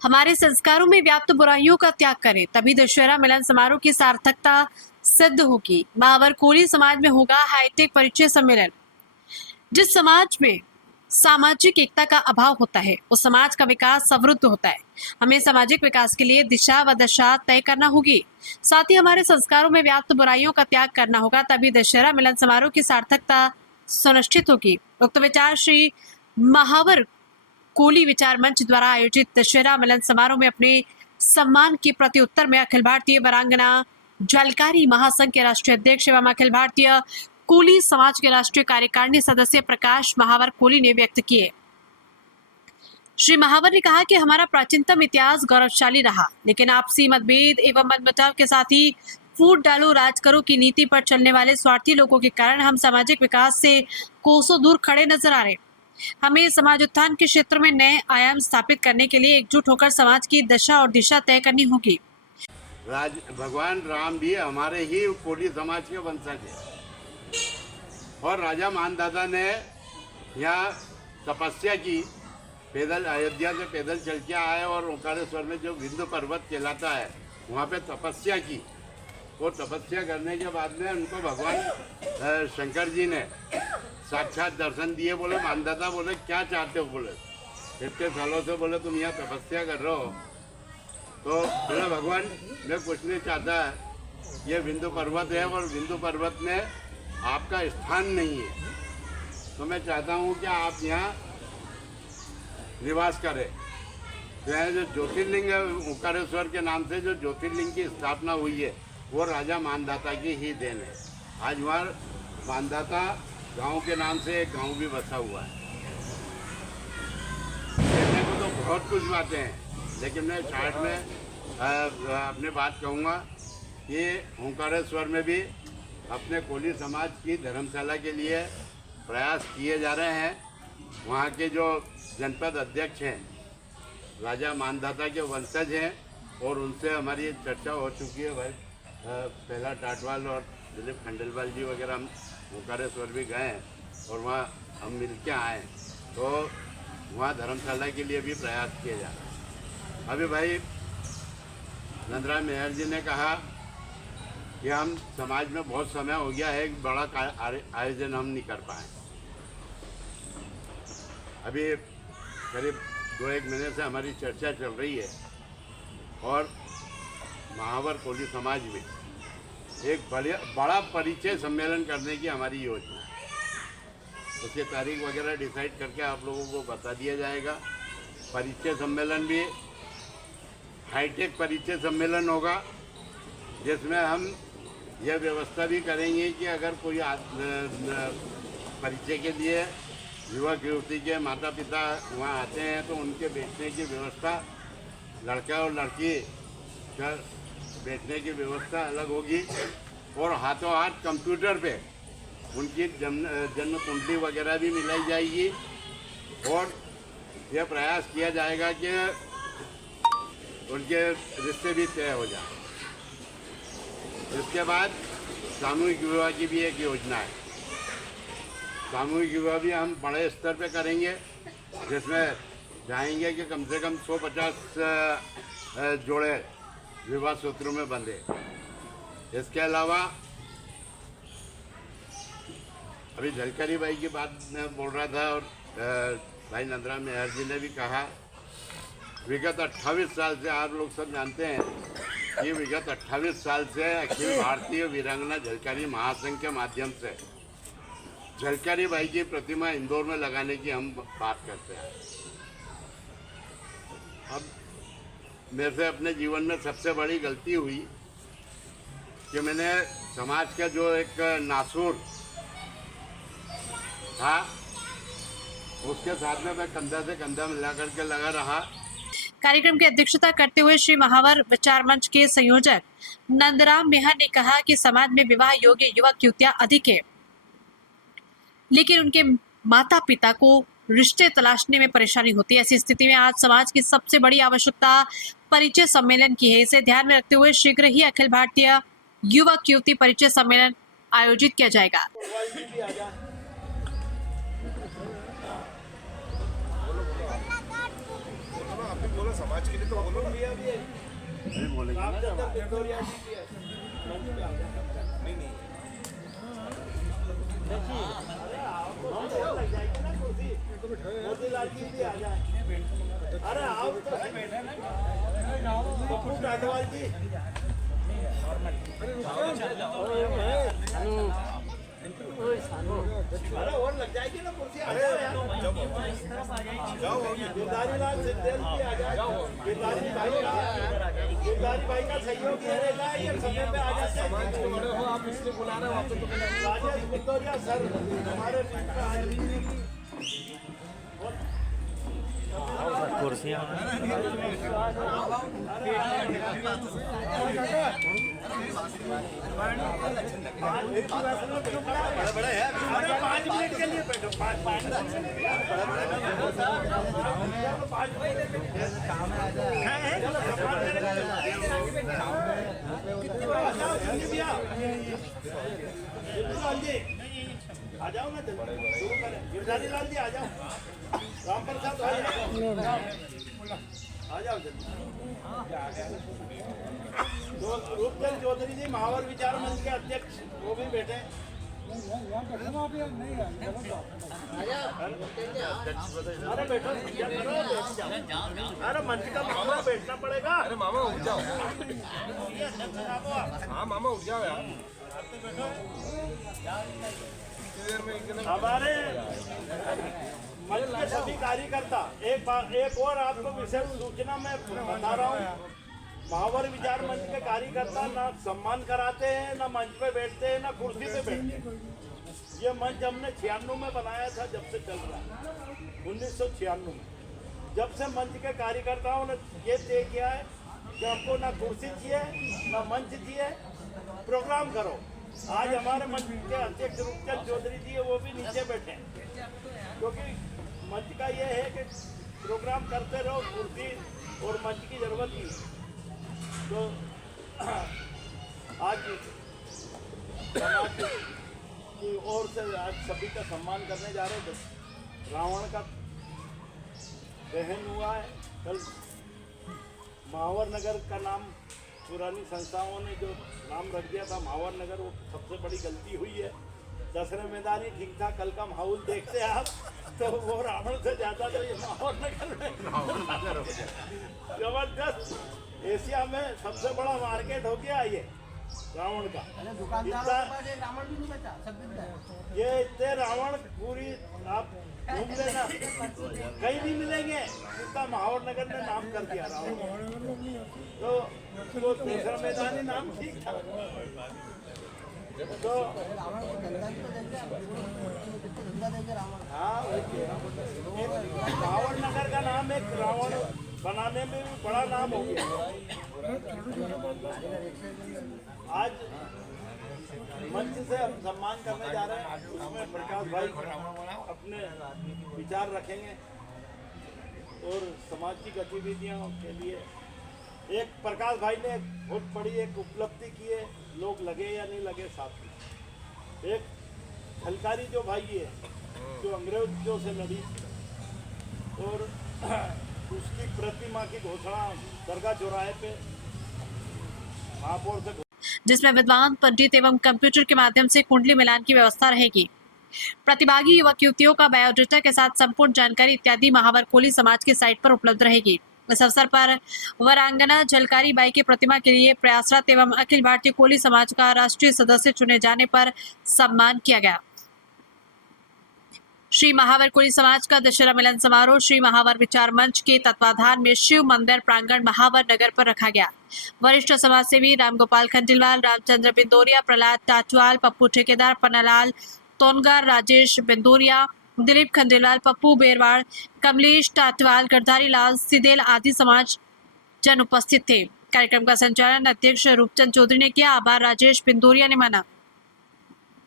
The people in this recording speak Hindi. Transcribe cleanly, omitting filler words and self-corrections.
हमारे संस्कारों में व्याप्त बुराइयों का त्याग करें, तभी दशहरा मिलन समारोह की सार्थकता सिद्ध होगी। महावर कोली समाज में होगा हाईटेक परिचय सम्मेलन। जिस समाज में सामाजिक एकता का अभाव होता है, उस समाज का विकास अवरुद्ध होता है। हमें सामाजिक विकास के लिए दिशा व दशा तय करना होगी। साथ ही हमारे संस्कारों में व्याप्त बुराइयों का त्याग करना होगा, तभी दशहरा मिलन समारोह की सार्थकता सुनिश्चित होगी। उक्त विचार श्री महावर कोली विचार मंच द्वारा आयोजित दशहरा मिलन समारोह में अपने सम्मान के प्रति उत्तर में अखिल भारतीय वरांगना झलकारी महासंघ के राष्ट्रीय अध्यक्ष एवं अखिल भारतीय कोली समाज के राष्ट्रीय कार्यकारिणी सदस्य प्रकाश महावर कोली ने व्यक्त किए। श्री महावर ने कहा कि हमारा प्राचीनतम इतिहास गौरवशाली रहा, लेकिन आपसी मतभेद एवं मतमटाव के साथ ही फूट डालो राज करो की नीति पर चलने वाले स्वार्थी लोगों के कारण हम सामाजिक विकास से कोसों दूर खड़े नजर आ रहे। हमें समाज उत्थान के क्षेत्र में नए आयाम स्थापित करने के लिए एकजुट होकर समाज की दशा और दिशा तय करनी होगी। भगवान राम भी हमारे ही कोली समाज के वंशज है और राजा मानदाता ने यहाँ तपस्या की, पैदल अयोध्या से पैदल चल के आए और ओंकारेश्वर में जो विंध्य पर्वत कहलाता है वहाँ पे तपस्या की। और तपस्या करने के बाद में उनको भगवान शंकर जी ने साक्षात दर्शन दिए। बोले मानदाता, बोले क्या चाहते हो? बोले इतने सालों से बोले तुम यहाँ तपस्या कर रहे हो। तो बोले भगवान मैं कुछ नहीं चाहता, ये विंध्य पर्वत है और विंध्य पर्वत में आपका स्थान नहीं है, तो मैं चाहता हूँ कि आप यहाँ निवास करें। तो यहाँ जो ज्योतिर्लिंग है ओंकारेश्वर के नाम से जो ज्योतिर्लिंग की स्थापना हुई है वो राजा मानदाता की ही देन है। आज वहाँ मानदाता गांव के नाम से एक गांव भी बसा हुआ है। कहने को तो बहुत कुछ बातें हैं, लेकिन मैं शार्ट में अपनी बात कहूँगा कि ओंकारेश्वर में भी अपने कोली समाज की धर्मशाला के लिए प्रयास किए जा रहे हैं। वहाँ के जो जनपद अध्यक्ष हैं राजा मानदाता के वंशज हैं और उनसे हमारी चर्चा हो चुकी है। भाई पहला टाटवाल और दिलीप खंडेलवाल जी वगैरह हम ओंकारेश्वर भी गए हैं और वहाँ हम मिल के आए, तो वहाँ धर्मशाला के लिए भी प्रयास किए जा रहे हैं। अभी भाई नंदराम मेहर जी ने कहा कि हम समाज में बहुत समय हो गया है, एक बड़ा आयोजन हम नहीं कर पाए। अभी करीब 2-1 महीने से हमारी चर्चा चल रही है और महावर कोली समाज में एक बड़ा परिचय सम्मेलन करने की हमारी योजना है। उसकी तारीख वगैरह डिसाइड करके आप लोगों को बता दिया जाएगा। परिचय सम्मेलन भी हाईटेक परिचय सम्मेलन होगा, जिसमें हम यह व्यवस्था भी करेंगे कि अगर कोई परिचय के लिए युवक युवती के माता पिता वहाँ आते हैं तो उनके बैठने की व्यवस्था, लड़का और लड़की का बैठने की व्यवस्था अलग होगी और हाथों हाथ कंप्यूटर पे उनकी जन्म कुंडली वगैरह भी मिलाई जाएगी और यह प्रयास किया जाएगा कि उनके रिश्ते भी तय हो जाए। इसके बाद सामूहिक विवाह की भी एक योजना है। सामूहिक विवाह भी हम बड़े स्तर पे करेंगे, जिसमें चाहेंगे कि कम से कम 150 जोड़े विवाह सूत्रों में बंधे। इसके अलावा अभी झलकारी भाई की बात मैं बोल रहा था और भाई नंदराम मेहर जी ने भी कहा, विगत 28 साल से आप लोग सब जानते हैं कि विगत 28 साल से अखिल भारतीय वीरांगना झलकारी महासंघ के माध्यम से झलकारी भाई की प्रतिमा इंदौर में लगाने की हम बात करते हैं। अब मेरे से अपने जीवन में सबसे बड़ी गलती हुई कि मैंने समाज का जो एक नासूर था उसके साथ में मैं कंधा से कंधा मिला करके लगा रहा। कार्यक्रम की अध्यक्षता करते हुए श्री महावर विचार मंच के संयोजक नंदराम मेहर ने कहा कि समाज में विवाह योग्य युवक युवतियां अधिक है, लेकिन उनके माता पिता को रिश्ते तलाशने में परेशानी होती है। ऐसी स्थिति में आज समाज की सबसे बड़ी आवश्यकता परिचय सम्मेलन की है। इसे ध्यान में रखते हुए शीघ्र ही अखिल भारतीय युवक युवती परिचय सम्मेलन आयोजित किया जाएगा। बोलो समाज आज के लिए तो बोलो ना। नहीं बोलेंगे ना जब आप। नहीं नहीं अरे आओ तो पप्पू काटवाल जी अरे और लग जाएगी ना कुर्सी। आ जाओ यार, जाओ गिरधारी लाल सिंधेल जी आ जाओ। गिरधारी भाई का सहयोग ये रहेगा, ये समय पे आ जाते हैं। आप इसलिए बुला रहे हो, आप तो राजेश बुद्धोरिया सर हमारे बीच में आए। अरे 5 मिनट के लिए बैठो, 5 आ जाओ ना, शुरू करें। गिरधारी लाल जी आ जाओ, राम प्रसाद आ जाओ जल्दी। तो रूपचंद चौधरी जी महावर विचार मंच के अध्यक्ष, वो भी बैठे। अरे बैठो, अरे मंच का मामला बैठना पड़ेगा। अरे मामा उठ जाओ। हाँ मामा उठ जाओ यार। देर में एक हमारे मंच के सभी कार्यकर्ता, एक और आपको विशेष सूचना मैं बता रहा हूँ। महावर विचार मंच के कार्यकर्ता ना सम्मान कराते हैं, ना मंच पे बैठते हैं, ना कुर्सी पे बैठते हैं। ये मंच हमने 96 में बनाया था, जब से चल रहा है 1996 में। जब से मंच के कार्यकर्ताओं ने ये तय किया है कि हमको ना कुर्सी चाहिए ना मंच चाहिए, प्रोग्राम करो। आज हमारे मंच के अध्यक्ष रूपचंद चौधरी जी है, वो भी नीचे बैठे हैं, क्योंकि मंच का ये है कि प्रोग्राम करते रहो, कुर्सी और मंच की जरूरत नहीं है। तो आज समाज की ओर से आज सभी का सम्मान करने जा रहे हैं। रावण का दहन हुआ है कल। महावर नगर का नाम पुरानी संस्थाओं ने जो नाम रख दिया था महावर नगर, वो सबसे बड़ी गलती हुई है। दशहरे मैदान ही ठीक था, कल का माहौल देखते आप तो वो रावण से ज्यादा तो ये महावर नगर में जबरदस्त। एशिया में सबसे बड़ा मार्केट हो गया ये रावण का। ये इतने रावण पूरी आप घूम लेना, कहीं भी मिलेंगे। इतना महावर नगर ने नाम कर दिया रावण। तो वो दूसरा मैदानी नाम ठीक था। तो हाँ, महावर नगर का नाम एक रावण बनाने में भी बड़ा नाम हो गया। आज मंच से हम सम्मान करने जा रहे हैं, उसमें प्रकाश भाई अपने विचार रखेंगे और समाज की गतिविधियों के लिए। एक प्रकाश भाई ने बहुत बड़ी एक उपलब्धि की है, लोग लगे या नहीं लगे साथ में। एक झलकारी जो भाई है, जो अंग्रेजों से लड़ी और उसकी प्रतिमा की घोषणा दरगाह चौराहे पे महापौर से, जिसमें विद्वान पंडित एवं कंप्यूटर के माध्यम से कुंडली मिलान की व्यवस्था रहेगी। प्रतिभागी युवक युवतियों का बायोडाटा के साथ संपूर्ण जानकारी इत्यादि महावर कोली समाज की साइट पर उपलब्ध रहेगी। इस अवसर पर वरांगना झलकारी बाई की प्रतिमा के लिए प्रयासरत एवं अखिल भारतीय कोली समाज का राष्ट्रीय सदस्य चुने जाने पर सम्मान किया गया। श्री महावर कोली समाज का दशहरा मिलन समारोह श्री महावर विचार मंच के तत्वाधान में शिव मंदिर प्रांगण महावर नगर पर रखा गया। वरिष्ठ समाज सेवी रामगोपाल खंडेलवाल, रामचंद्र बिंदोरिया, प्रहलाद टाटवाल, पप्पू ठेकेदार, पन्नालाल तोनगार, राजेश बिंदोरिया, दिलीप खंडेलवाल, पप्पू बेरवाड़, कमलेश टाटवाल, गिरधारी लाल सिदेल आदि समाज जन उपस्थित थे। कार्यक्रम का संचालन अध्यक्ष रूपचंद चौधरी ने किया। आभार राजेश बिंदोरिया ने माना।